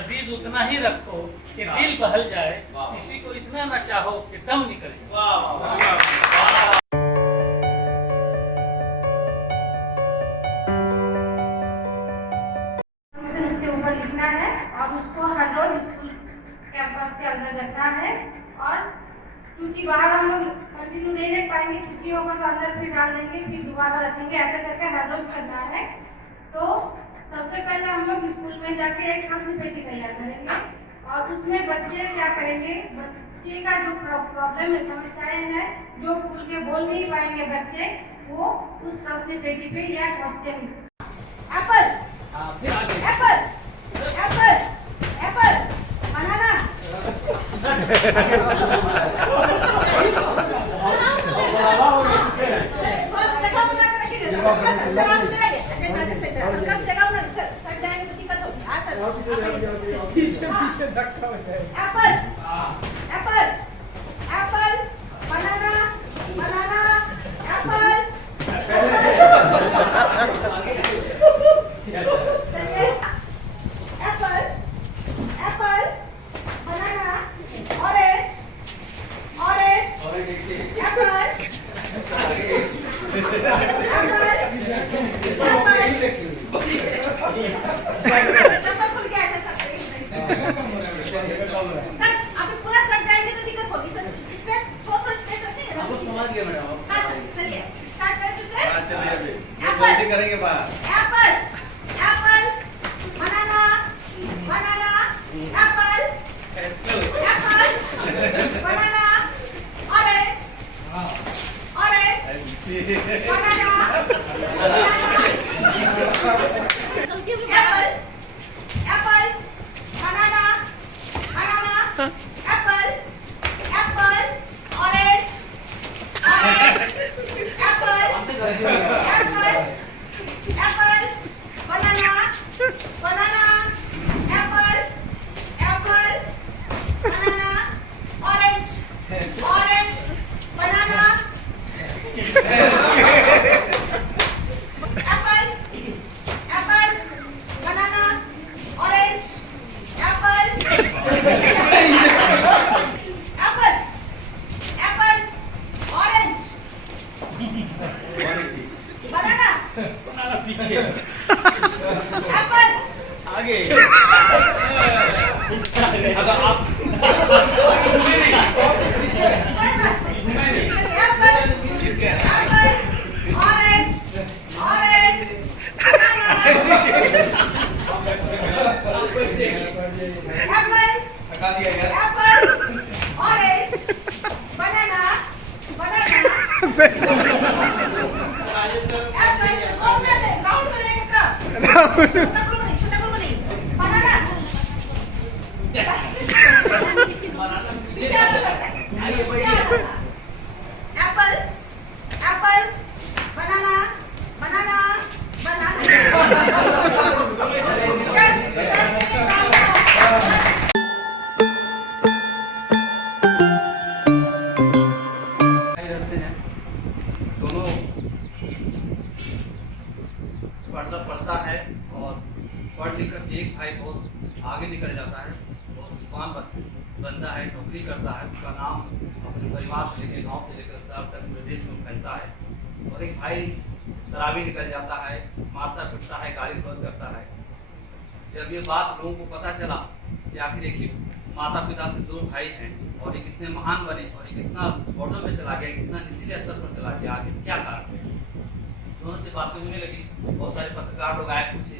अजीज उतना ही रखो कि दिल बहल जाए, किसी को इतना न चाहो कि दम निकले। उसके ऊपर लिखना है और उसको हर रोज स्कूल कैंपस के अंदर रखना है। और क्योंकि बाहर हम लोग कंटिन्यू नहीं रख पाएंगे, छुट्टी होगा तो अंदर फिर डाल देंगे, फिर दोबारा रखेंगे, ऐसा करके हर रोज करना है। तो सबसे पहले हम लोग स्कूल में जाके एक प्रश्न पेटी तैयार करेंगे और उसमें बच्चे क्या करेंगे, बच्चे का जो प्रॉब्लम है, समस्याएं हैं, जो खुल के बोल नहीं पाएंगे बच्चे, वो उस प्रश्न पेटी पे या question apple apple apple apple banana पीछे पीछे धक्का हो जाए। Apple apple apple banana banana apple चलिए apple apple banana orange orange apple चप्पल खुल गया ऐसा सब सर अभी पूरा सट जाएंगे तो दिक्कत होगी सर। स्पेस थोड़ा स्पेस रखते हैं ना। हाँ सर चलिए स्टार्ट करते सर। चलिए अभी एप्पल करेंगे बाहर। Apple apple banana banana Apple apple banana orange orange banana apple apple banana banana Apple Apple orange orange Apple apple apple banana banana Apple apple banana orange orange banana apple apple banana orange Apple apple Apple orange बनाना पीछे Apple आगे orange orange थका दिया गया। Apple orange बनाना banana Apple round करेंगे छोटा group नहीं banana apple apple banana बनाना रहते हैं दोनों पढ़ता है और पढ़ लिख कर एक भाई बहुत आगे निकल जाता है, बहुत विद्वान बनता है, नौकरी करता है, उसका नाम अपने परिवार से लेकर गांव से लेकर शहर तक पूरे देश में फैलता है। और एक भाई शराबी निकल जाता है, मारता पीटता है, गाली गलौज करता है। जब ये बात लोगों को पता चला कि आखिर एक ही माता पिता से दो भाई हैं और ये कितने महान बने और ये कितना बॉर्डर में चला गया, कितना निचले स्तर पर चला गया, आखिर क्या कारण है। दोनों से बातें होने लगी, बहुत सारे पत्रकार लोग आए, पूछे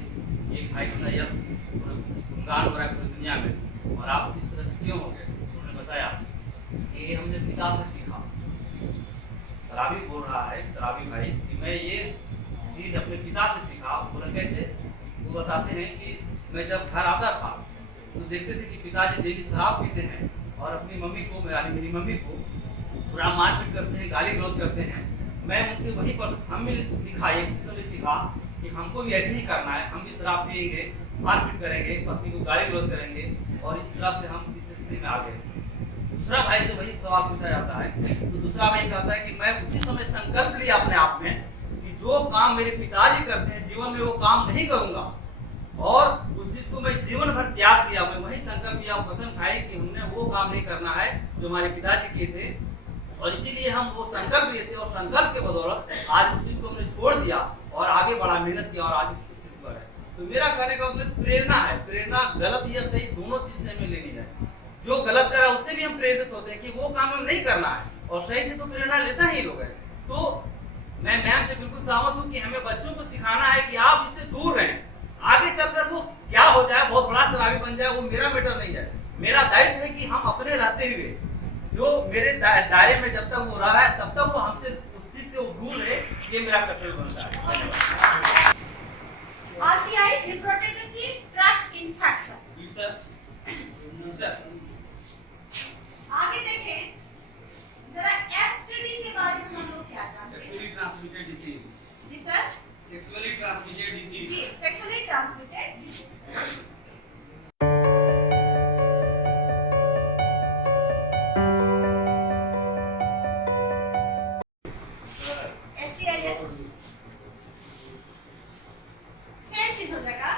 एक भाई इतना यश गुणगान हो रहा है पूरी दुनिया में और आप इस तरह से क्यों हो गए। उन्होंने बताया कि हमने पिता से सीखा। शराबी बोल रहा है, शराबी भाई, कि मैं ये चीज अपने पिता से सीखा। बोला कैसे? वो बताते हैं कि मैं जब घर आता था तो देखते थे कि पिताजी डेली शराब पीते हैं और अपनी मम्मी को, यानी मेरी मम्मी को पूरा मारपीट करते हैं, गाली गलौज करते हैं। मैं उनसे वहीं पर हम भी सीखा, एक दूसरे से सीखा कि हमको भी ऐसे ही करना है, हम भी शराब पियेंगे, मारपीट करेंगे, पत्नी को गाली गलौज करेंगे और इस तरह से हम इस स्थिति में आ गए। दूसरा भाई से वही सवाल पूछा जाता है तो दूसरा भाई कहता है कि मैं उसी समय संकल्प लिया अपने आप में कि जो काम मेरे पिताजी करते हैं जीवन में वो काम नहीं करूंगा और उस चीज को मैं जीवन भर त्याग दिया, मैं किया, कसम खाई कि हमने वो काम नहीं करना है जो हमारे पिताजी किए थे, और इसीलिए हम वो संकल्प लिए थे और संकल्प के बदौलत आज उस चीज को हमने छोड़ दिया और आगे बड़ा मेहनत किया और आज इस स्थिति पर है। तो मेरा कहने का मतलब प्रेरणा है, प्रेरणा गलत या सही दोनों चीज से हमें लेनी है। जो गलत करा उससे भी हम प्रेरित होते हैं कि वो काम हम नहीं करना है, और सही से तो प्रेरणा लेता ही लोग है। तो मैं मैम से बिल्कुल सहमत हूँ कि हमें बच्चों को सिखाना है कि आप इससे दूर रहें। आगे चलकर वो क्या हो जाए, बहुत बड़ा शराबी बन जाए, वो मेरा मैटर नहीं है। मेरा दायित्व है कि हम अपने रहते हुए जो मेरे दायरे में जब तक वो रहा है तब तक वो हमसे उस चीज से वो दूर रहे, ये मेरा कर्तव्य बनता है। RTI reproductive tract infection। आगे देखें जरा STD के बारे में हम लोग क्या जानते हैं? Sexually transmitted disease. जी सर? Sexually transmitted disease. जी, sexually transmitted disease. STIs same चीज हो जाएगा,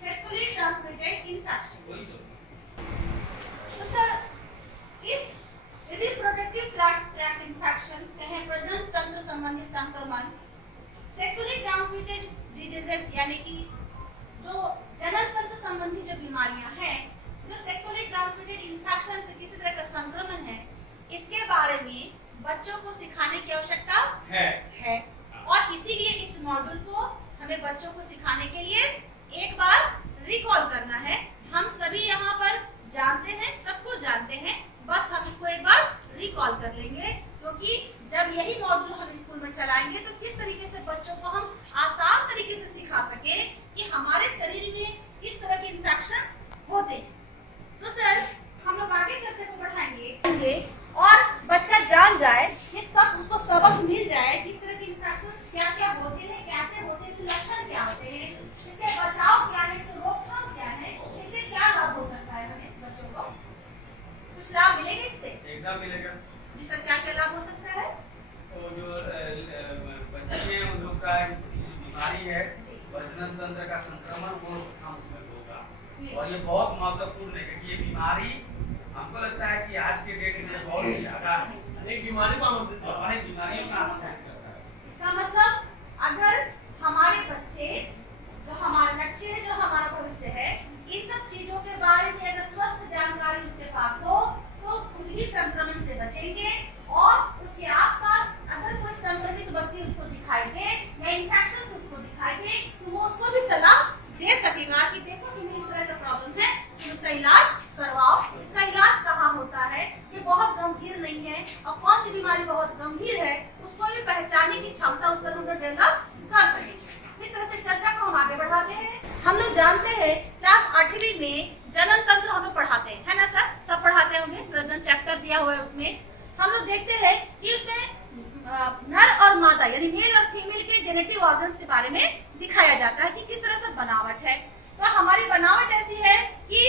सेक्सुअली ट्रांसमिटेड इन्फेक्शन। तो सर इस रिप्रोडक्टिव ट्रैक्ट इन्फेक्शन कहें प्रजनन तंत्र संबंधी संक्रमण, सेक्सुअली ट्रांसमिटेड डिजीजेस यानी कि जो जनन तंत्र संबंधी जो बीमारियां हैं, जो सेक्सुअली ट्रांसमिटेड इन्फेक्शन से किसी तरह का संक्रमण है, इसके बारे में बच्चों को सिखाने की आवश्यकता है। और इसीलिए इस मॉड्यूल को हमें बच्चों को सिखाने के लिए एक बार रिकॉल करना है। हम सभी यहाँ पर जानते हैं, सबको जानते हैं, बस हम इसको एक बार रिकॉल कर लेंगे, क्योंकि जब यही मॉड्यूल हम स्कूल में चलाएंगे तो किस तरीके से बच्चों को हम आसान तरीके से सिखा सके कि हमारे शरीर में किस तरह के इन्फेक्शंस होते हैं। तो सर हम लोग आगे चर्चा को बढ़ाएंगे और बच्चा जान जाए, ये सब उसको सबक मिल जाए कि इस तरह के इन्फेक्शंस क्या क्या होते हैं, कैसे होते हैं, इसके लक्षण क्या होते हैं, इससे बचाव क्या है, इससे रोकथाम क्या है, इससे क्या लाभ हो सकता है हमें बच्चों को। कुछ लाभ मिलेगा इससे? एकदम मिलेगा जी सर, क्या क्या लाभ हो सकता है? तो जो बच्चे हैं उन लोग का बीमारी है प्रजनन तंत्र का संक्रमण, वो हम उसमें होगा। और ये बहुत महत्वपूर्ण है क्योंकि ये बीमारी हमको लगता है कि आज के डेट में बहुत ही ज्यादा अनेक बीमारियों का इसका मतलब अगर हमारे बच्चे जो हमारे बच्चे हैं, जो हमारा भविष्य है, इन सब चीजों के बारे में अगर स्वस्थ जानकारी उसके पास हो तो खुद भी संक्रमण से बचेंगे, और उसके आसपास अगर कोई संक्रमित व्यक्ति उसको दिखाई दे या इन्फेक्शन उसको दिखाई दे तो वो उसको भी सलाह दे सकेगा कि देखो तुम्हें इस तरह का प्रॉब्लम है, तुम इसका इलाज करवाओ। इसका इलाज कहाँ होता है, ये बहुत गंभीर नहीं है, और कौन सी बीमारी बहुत गंभीर है उसको भी पहचानने की क्षमता उस पर हम लोग डेवलप कर सकेंगे। इस तरह से चर्चा को हम आगे बढ़ाते हैं। हम लोग जानते हैं क्लास 8वीं में जनन तंत्र हम लोग पढ़ाते हैं, है ना सर? सब पढ़ाते होंगे, प्रजनन चैप्टर दिया हुआ है, उसमें हम लोग देखते हैं कि उसमें नर और मादा यानी मेल और फीमेल के जेनेटिक ऑर्गन्स के बारे में दिखाया जाता है कि किस तरह से बनावट है। तो हमारी बनावट ऐसी है कि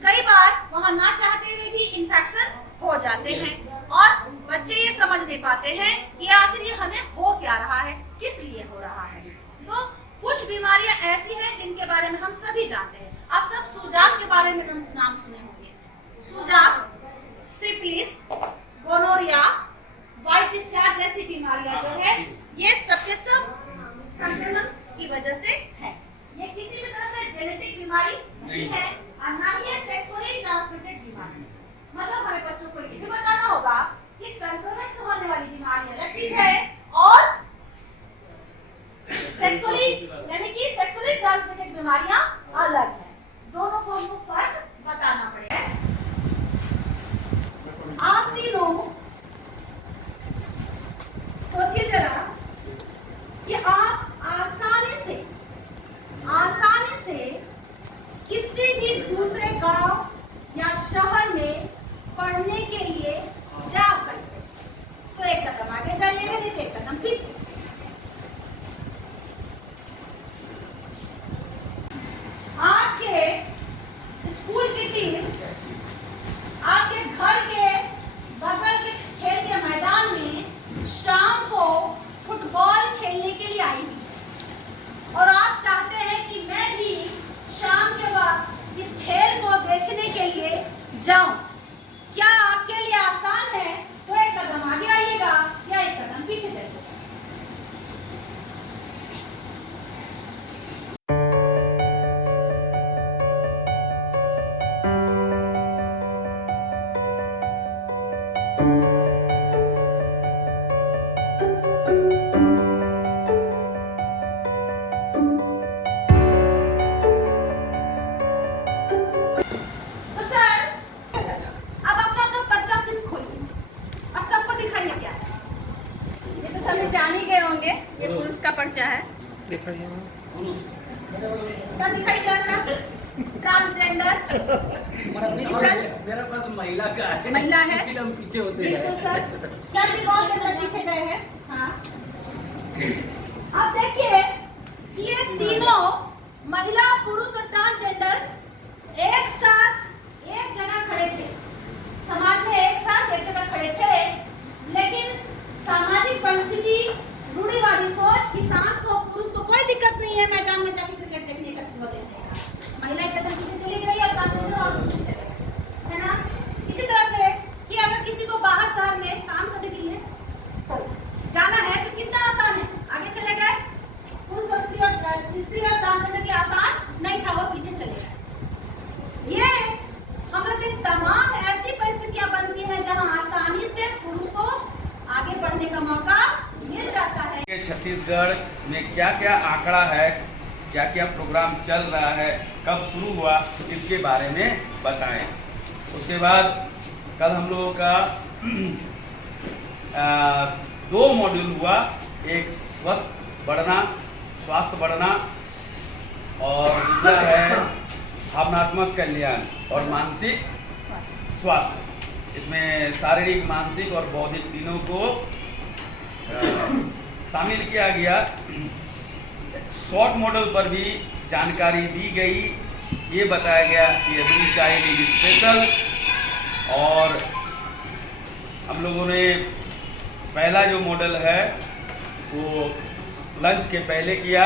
कई बार वहाँ ना चाहते हुए भी इन्फेक्शन हो जाते हैं, और बच्चे ये समझ नहीं पाते हैं कि आखिर ये हमें हो क्या रहा है, किस लिए हो रहा है। तो कुछ बीमारियां ऐसी हैं जिनके बारे में हम सभी जानते हैं। आप सब सूजाक के बारे में नाम सुने होंगे। सूजाक, सिफिलिस, गोनोरिया, व्हाइट डिस्चार्ज जैसी बीमारियां जो है, ये सबके सब संक्रमण की वजह से है। ये किसी भी तरह से जेनेटिक बीमारी नहीं है और ना ही सेक्सुअली ट्रांसमिटेड बीमारी। मतलब हमें बच्चों को ये भी बताना होगा कि संक्रमण से होने वाली बीमारी अलग चीज है और सेक्सुअली यानी कि सेक्सुअली ट्रांसमिटेड बीमारियां अलग है। दोनों को हमको फर्क बताना पड़ेगा। आप तीनों सोचिए जरा कि आप आसानी से किसी भी दूसरे गांव या शहर में पढ़ने के लिए जा सकते हैं। तो एक कदम आगे जाइएगा, नहीं तो एक कदम पीछे। आपके स्कूल की टीम आपके घर के बगल के खेल के मैदान में शाम को फुटबॉल खेलने के लिए आई हुई है, और आप चाहते हैं कि मैं भी शाम के वक्त इस खेल को देखने के लिए सर दिखाई जरा सा ट्रांसजेंडर। मेरा पास महिला का है, महिला है, इसलिए हम पीछे होते बिल्कुल हैं। सर भी बहुत अंदर पीछे गए हैं। हाँ, अब देखिए कि ये तीनों महिला, पुरुष और ट्रांसजेंडर एक साथ एक जगह खड़े थे, समाज में एक साथ एक जगह खड़े थे, लेकिन सामाजिक परिस्थिति, रूढ़िवादी सोच, किसान को, पुरुष को कोई दिक्कत नहीं है मैदान में जाके क्रिकेट देखने का, महिला एक कदम पीछे चली गई और ट्रांसजेंडर और पीछे चले गए, है ना। इसी तरह से कि अगर किसी को बाहर शहर में काम करने के लिए जाना है तो कितना आसान है, आगे चले गए। पुरुष और स्त्री और ट्रांसजेंडर के आसान नहीं था, वो पीछे चले गए। ये हम लोग की तमाम ऐसी परिस्थितियां बनती हैं जहां आसानी से पुरुष को आगे बढ़ने का मौका मिल जाता है। छत्तीसगढ़ में क्या क्या आंकड़ा है, क्या क्या प्रोग्राम चल रहा है, कब शुरू हुआ, इसके बारे में बताएं। उसके बाद कल हम लोगों का 2 मॉड्यूल हुआ, एक स्वास्थ्य बढ़ना और दूसरा है भावनात्मक कल्याण और मानसिक स्वास्थ्य। इसमें शारीरिक, मानसिक और बौद्धिक तीनों को शामिल किया गया। शॉर्ट मॉडल पर भी जानकारी दी गई, ये बताया गया कि एवरी चाइल्ड इज स्पेशल। और हम लोगों ने पहला जो मॉडल है वो लंच के पहले किया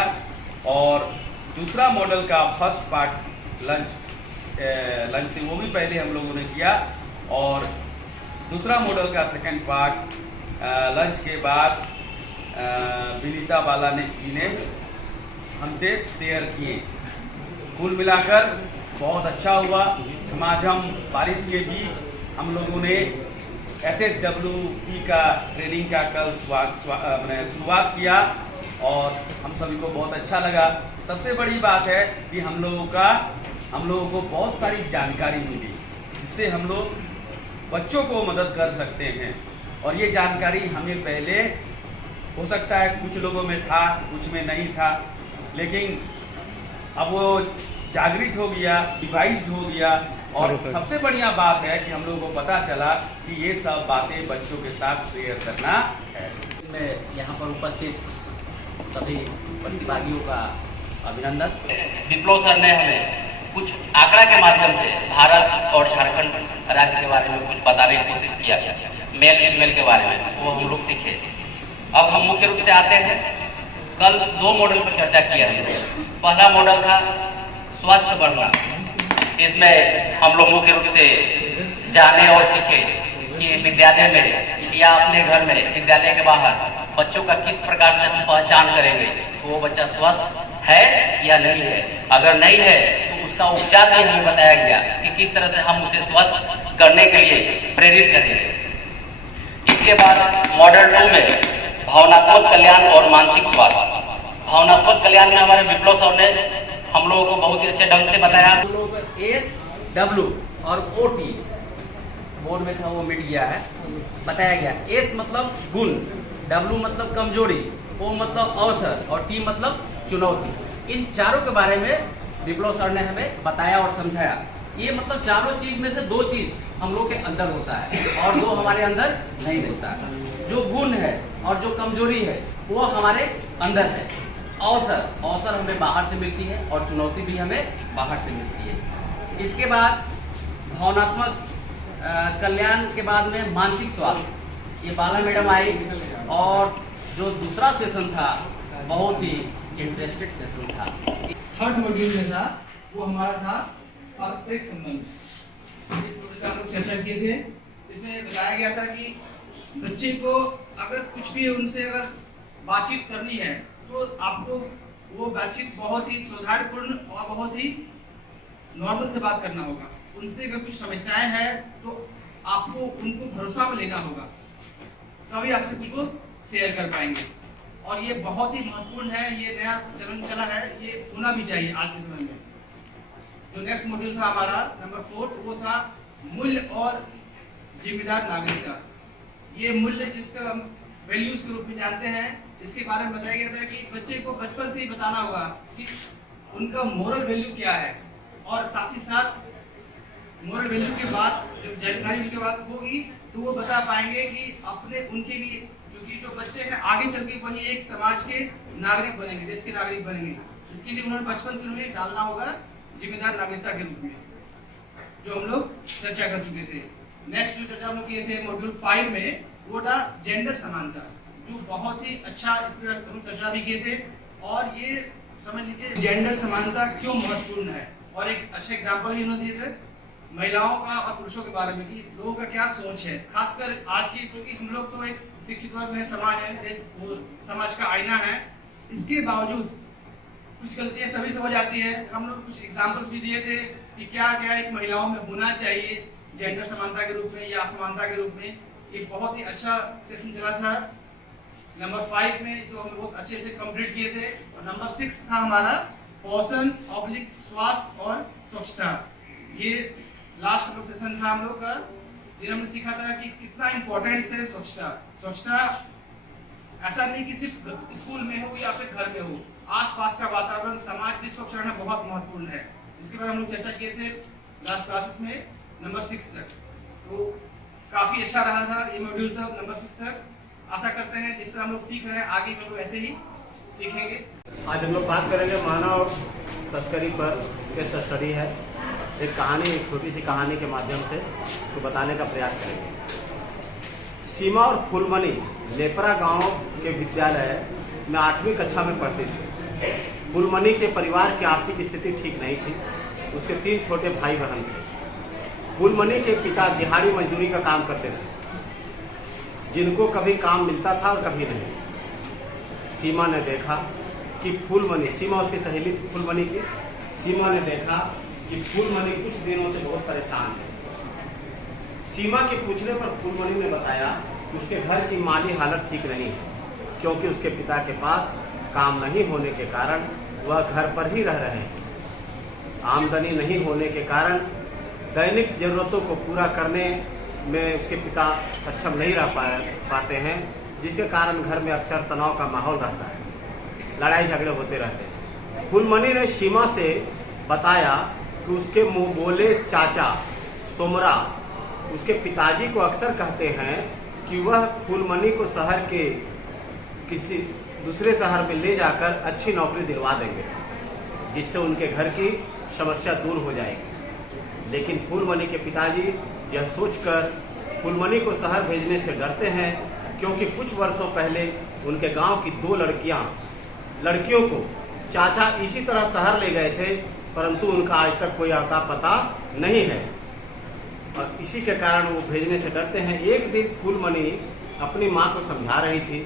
और दूसरा मॉडल का फर्स्ट पार्ट लंच से वो भी पहले हम लोगों ने किया और दूसरा मॉडल का सेकंड पार्ट लंच के बाद विनीता बाला जी ने हमसे शेयर किए। कुल मिलाकर बहुत अच्छा हुआ। झमाझम बारिश के बीच हम लोगों ने SSWP का ट्रेनिंग का कल शुरुआत किया और हम सभी को बहुत अच्छा लगा। सबसे बड़ी बात है कि हम लोगों को बहुत सारी जानकारी मिली, जिससे हम लोग बच्चों को मदद कर सकते हैं। और ये जानकारी हमें पहले हो सकता है कुछ लोगों में था, कुछ में नहीं था, लेकिन अब वो जागृत हो गया, डिवाइस्ड हो गया। और सबसे बढ़िया बात है कि हम लोगों को पता चला कि ये सब बातें बच्चों के साथ शेयर करना है। मैं यहाँ पर उपस्थित सभी प्रतिभागियों का अभिनंदन। विप्लव सर ने हमें कुछ आंकड़ा के माध्यम से भारत और झारखंड राज्य के बारे में कुछ बताने की कोशिश किया, मेल फीमेल के बारे में, वो हम लोग सीखे। अब हम मुख्य रूप से आते हैं, कल 2 मॉडल पर चर्चा किया है। पहला मॉडल था स्वास्थ्य बढ़ना। इसमें हम लोग मुख्य रूप से जाने और सीखे कि विद्यालय में या अपने घर में, विद्यालय के बाहर बच्चों का किस प्रकार से हम पहचान करेंगे वो बच्चा स्वस्थ है या नहीं है। अगर नहीं है तो उसका उपचार भी हमें बताया गया कि किस तरह से हम उसे स्वस्थ करने के लिए प्रेरित करेंगे। इसके बाद मॉडल 2 में भावनात्मक कल्याण और मानसिक स्वास्थ्य। भावनात्मक कल्याण में हमारे विप्लव सर ने हम लोगों को बहुत ही अच्छे ढंग से बताया। हम लोगों को SW और OT बोर्ड में था, वो मिट गया है, बताया गया। S मतलब गुण, W मतलब कमजोरी, O मतलब अवसर और T मतलब चुनौती। इन चारों के बारे में विप्लव सर ने हमें बताया और समझाया। ये मतलब चारों चीज में से 2 चीज हम लोग के अंदर होता है और 2 हमारे अंदर नहीं होता है। जो गुण है और जो कमजोरी है वो हमारे अंदर है। अवसर हमें बाहर से मिलती है और चुनौती भी हमें बाहर से मिलती है। इसके बाद भावनात्मक कल्याण के बाद में मानसिक स्वास्थ्य, ये बाला मैडम आई और जो दूसरा सेशन था बहुत ही इंटरेस्टेड सेशन था। थर्ड मॉड्यूल में था वो हमारा था पारस्परिक संबंध। इस मॉड्यूल हम लोग चर्चा किए थे। इसमें बताया गया था कि बच्चे को अगर कुछ भी उनसे अगर बातचीत करनी है तो आपको वो बातचीत बहुत ही सौहार्दपूर्ण और बहुत ही नॉर्मल से बात करना होगा। उनसे अगर कुछ समस्याएं हैं तो आपको उनको भरोसा में लेना होगा, तभी आपसे कुछ वो शेयर कर पाएंगे। और ये बहुत ही महत्वपूर्ण है, ये नया चलन चला है, ये होना भी चाहिए आज के समय में। जो नेक्स्ट मॉड्यूल था हमारा नंबर 4, वो था मूल्य और जिम्मेदार नागरिकता। ये मूल्य जिसका हम वैल्यूज के रूप में जानते हैं इसके बारे में बताया गया था कि बच्चे को बचपन से ही बताना होगा कि उनका मोरल वैल्यू क्या है, और साथ ही साथ मोरल वैल्यू के बाद जब जानकारी उनके बाद होगी तो वो बता पाएंगे कि अपने उनके लिए, क्योंकि जो बच्चे हैं आगे चल के वही एक समाज के नागरिक बनेंगे, देश के नागरिक बनेंगे। इसके लिए उन्होंने बचपन से उन्हें डालना होगा जिम्मेदार नागरिकता के रूप में, जो हम लोग चर्चा कर चुके थे। नेक्स्ट जो चर्चा हम लोग किए थे मॉड्यूल 5 में, वो था जेंडर समानता, जो बहुत ही अच्छा इसमें हम चर्चा भी किए थे। और ये समझ लीजिए जेंडर समानता क्यों महत्वपूर्ण है, और एक अच्छे एग्जाम्पल ही उन्होंने दिए थे महिलाओं का और पुरुषों के बारे में कि लोगों का क्या सोच है, खासकर आज की, क्योंकि हम लोग तो एक शिक्षित वर्ग में समाज है, देश वो समाज का आईना है। इसके बावजूद कुछ गलतियां सभी से हो जाती है। हम लोग कुछ एग्जाम्पल्स भी दिए थे कि क्या क्या एक महिलाओं में होना चाहिए जेंडर समानता के रूप में या असमानता के रूप में। ये बहुत ही अच्छा सेशन चला था। नंबर 5 में जो हम बहुत अच्छे से कंप्लीट किए थे। और नंबर 6 था हमारा पोषण / स्वास्थ्य और स्वच्छता। ये लास्ट लोग सेशन था हम लोग का, जिन्हें हमने सीखा था कि कितना इम्पोर्टेंट है स्वच्छता। स्वच्छता ऐसा नहीं कि सिर्फ स्कूल में हो या फिर घर में हो, आसपास का वातावरण, समाज भी स्वच्छ रहना बहुत महत्वपूर्ण है। इसके बारे में हम लोग चर्चा किए थे लास्ट क्लासेस में नंबर 6 तक। तो काफी अच्छा रहा था ये मॉड्यूल सब नंबर 6 तक। आशा करते हैं जिस तरह हम लोग सीख रहे हैं आगे हम लोग ऐसे ही सीखेंगे। आज हम लोग बात करेंगे मानव तस्करी पर केस स्टडी है। एक कहानी, एक छोटी सी कहानी के माध्यम से उसको बताने का प्रयास करेंगे। सीमा और फूलमणि लेपरा गांव के विद्यालय में 8वीं कक्षा में पढ़ती थी। फूलमणि के परिवार की आर्थिक स्थिति ठीक नहीं थी। उसके 3 छोटे भाई बहन थे। फूलमणि के पिता दिहाड़ी मजदूरी का काम करते थे, जिनको कभी काम मिलता था और कभी नहीं। सीमा ने देखा कि फूलमणि, सीमा उसकी सहेली थी फूलमणि की, सीमा ने देखा कि फूलमणि कुछ दिनों से बहुत परेशान है। सीमा के पूछने पर फूलमणि ने बताया कि उसके घर की माली हालत ठीक नहीं है, क्योंकि उसके पिता के पास काम नहीं होने के कारण वह घर पर ही रह रहे हैं। आमदनी नहीं होने के कारण दैनिक ज़रूरतों को पूरा करने में उसके पिता सक्षम नहीं रह पाते हैं, जिसके कारण घर में अक्सर तनाव का माहौल रहता है, लड़ाई झगड़े होते रहते हैं। फूलमणि ने सीमा से बताया कि उसके मुँह बोले चाचा सोमरा उसके पिताजी को अक्सर कहते हैं कि वह फूलमणि को शहर के किसी दूसरे शहर में ले जाकर अच्छी नौकरी दिलवा देंगे, जिससे उनके घर की समस्या दूर हो जाएगी। लेकिन फूलमणि के पिताजी यह सोचकर फूलमणि को शहर भेजने से डरते हैं, क्योंकि कुछ वर्षों पहले उनके गांव की 2 लड़कियों को चाचा इसी तरह शहर ले गए थे, परंतु उनका आज तक कोई आता पता नहीं है, और इसी के कारण वो भेजने से डरते हैं। एक दिन फूलमणि अपनी माँ को समझा रही थी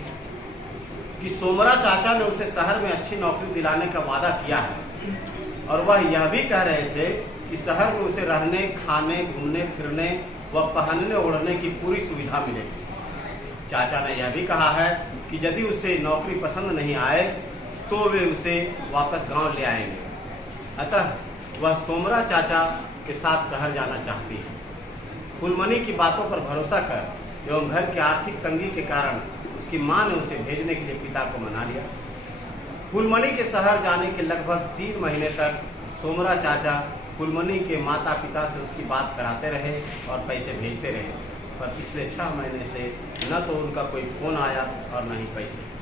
कि सोमरा चाचा ने उसे शहर में अच्छी नौकरी दिलाने का वादा किया है, और वह यह भी कह रहे थे कि शहर में उसे रहने, खाने, घूमने फिरने व पहनने ओढ़ने की पूरी सुविधा मिलेगी। चाचा ने यह भी कहा है कि यदि उसे नौकरी पसंद नहीं आए तो वे उसे वापस गांव ले आएंगे। अतः वह सोमरा चाचा के साथ शहर जाना चाहती है। फूलमणि की बातों पर भरोसा कर एवं घर की आर्थिक तंगी के कारण उसकी मां ने उसे भेजने के लिए पिता को मना लिया। फूलमणि के शहर जाने के लगभग 3 महीने तक सोमरा चाचा फूलमणि के माता पिता से उसकी बात कराते रहे और पैसे भेजते रहे, पर पिछले 6 महीने से न तो उनका कोई फोन आया और न ही पैसे।